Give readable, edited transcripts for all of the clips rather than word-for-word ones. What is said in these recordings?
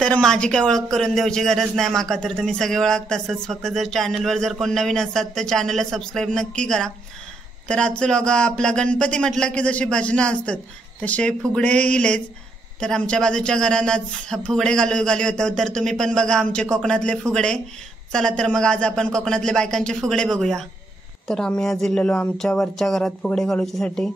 तर माझी काय ओळख करून द्यायची गरज नाही माका, तर तुम्ही सगळे ओळखतातच. फक्त जर चॅनलवर जर कोण नवीन असतात तर चॅनलला सबस्क्राईब नक्की करा. तर आजचं लोक आपला गणपती म्हटलं की जशी भजनं असतात तसे फुगडे इलेच. तर आमच्या बाजूच्या घरांनाच फुगडे घाली होतं. तर तुम्ही पण बघा आमचे कोकणातले फुगडे. चला तर मग आज आपण कोकणातले बायकांचे फुगडे बघूया. तर आम्ही आज इलेलो आमच्या वरच्या घरात फुगडे घालूच्यासाठी.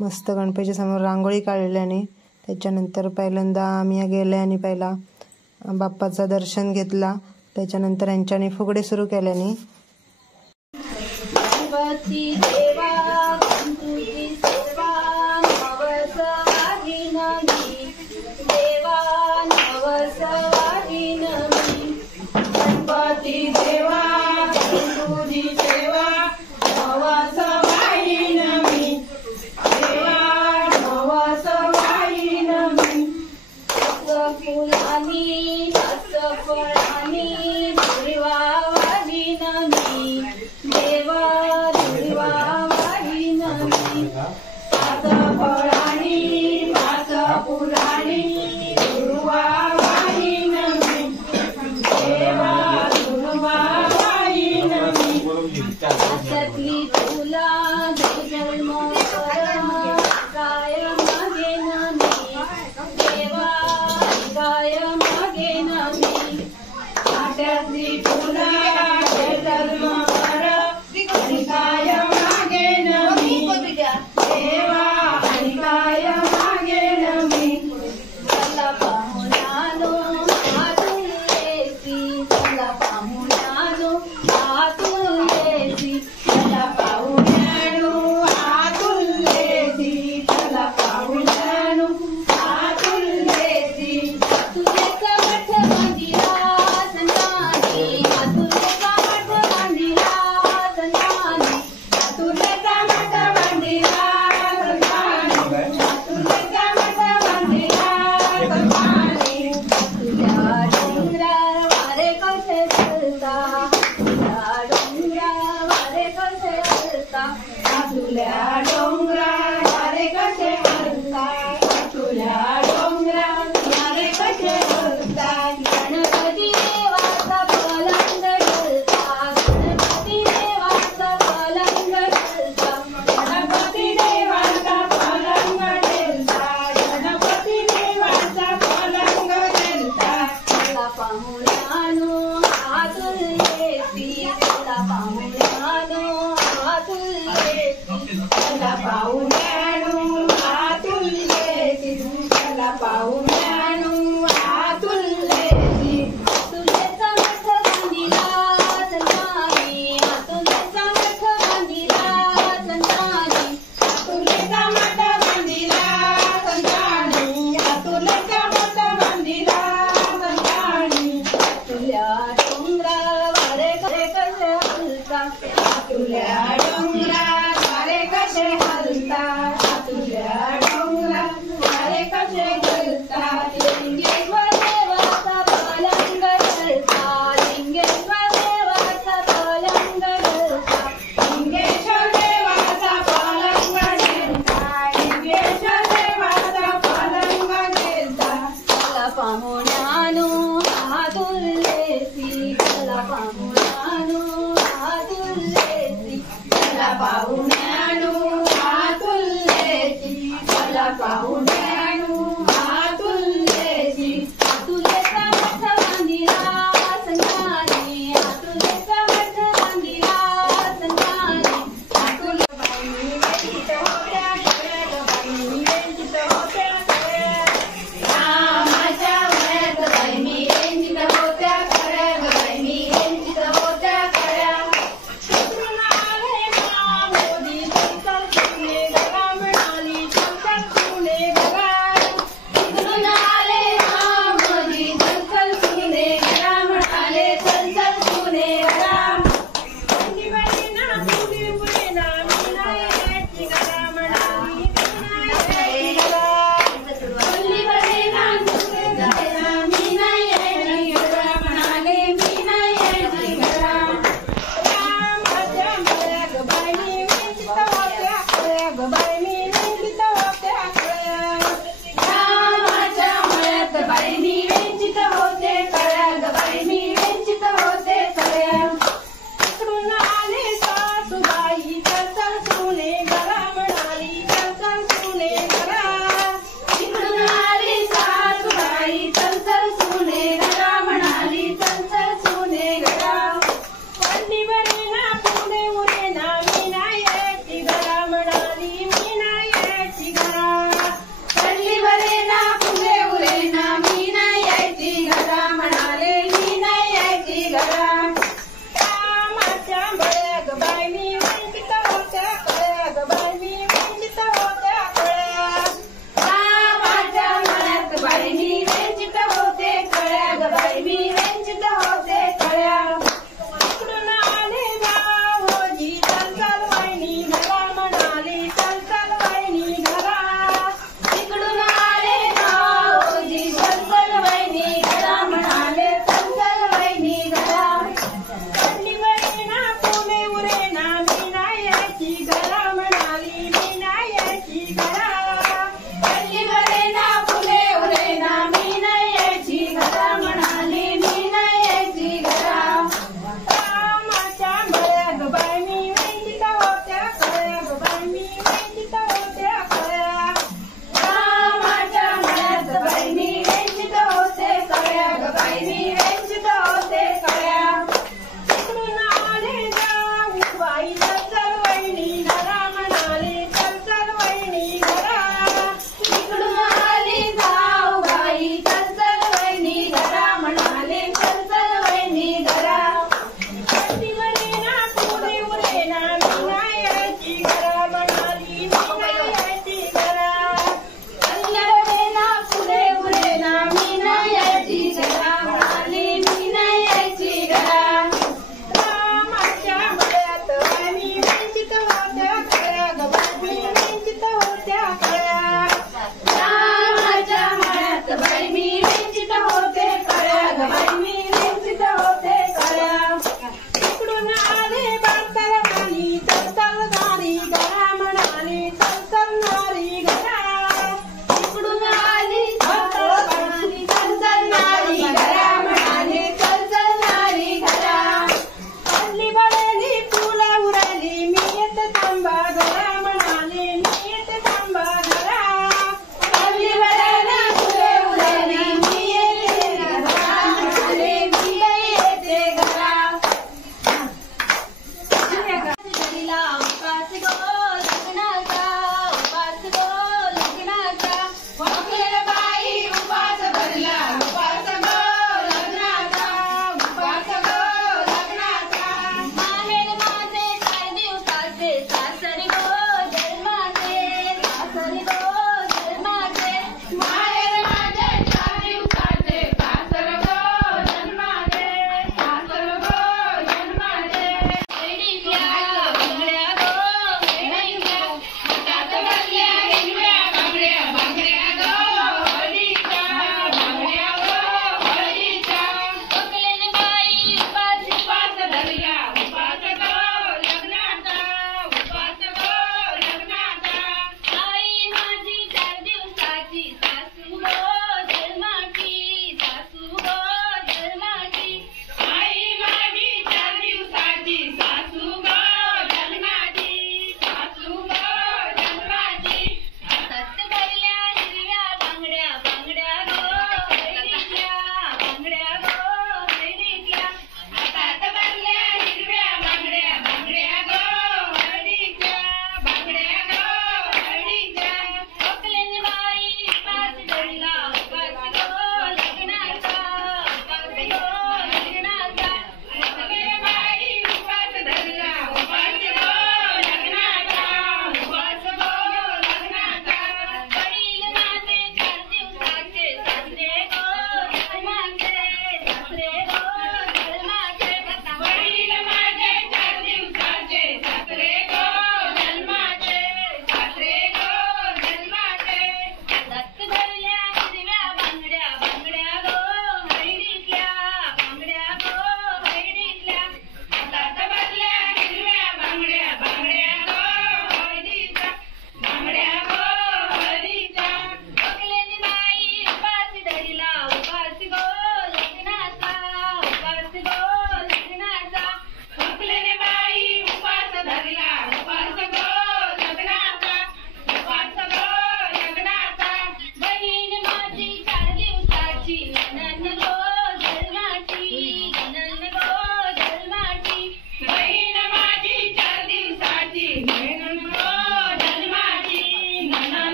मस्त गणपतीच्या समोर रांगोळी काढल्याने. त्याच्यानंतर पहिल्यांदा आम्ही गेले आणि पहिला बाप्पाचं दर्शन घेतला. त्याच्यानंतर यांच्याने फुगडे सुरू केल्याने.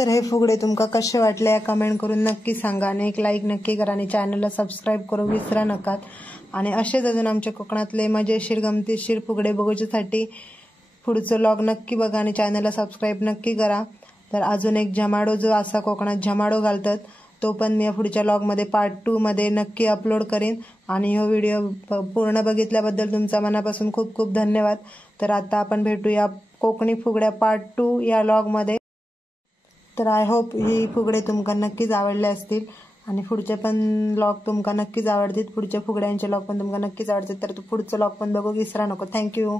तर हे फुगडे तुमका कसे वाटले या कमेंट करून नक्की सांगा आणि एक लाईक नक्की करा आणि चॅनलला सबस्क्राईब करू विसरा नका। आणि असेच अजून आमच्या कोकणातले मजेशीर गमतीशीर फुगडे बघूच्यासाठी पुढचं व्लॉग नक्की बघा आणि चॅनलला सबस्क्राईब नक्की करा। तर अजून एक झमाडो जो असा कोकणात झमाडो घालतात तो पण मी पुढच्या व्लॉगमध्ये पार्ट 2 मध्ये नक्की अपलोड करेन। आणि हा व्हिडिओ पूर्ण बघितल्याबद्दल तुमचा मनापासून खूप खूप धन्यवाद। तर आता आपण भेटूया कोकणी फुगड्या पार्ट 2 या व्लॉगमध्ये। तर आय होप ही फुगडे तुमका नक्कीच आवडले असतील आणि पुढचे पण व्लॉग तुमका नक्कीच आवडतील। पुढच्या फुगड्यांचे व्लॉग पण तुमका नक्कीच आवडतील। तर पुढचं व्लॉग पण बघू विसरा नको। थँक्यू।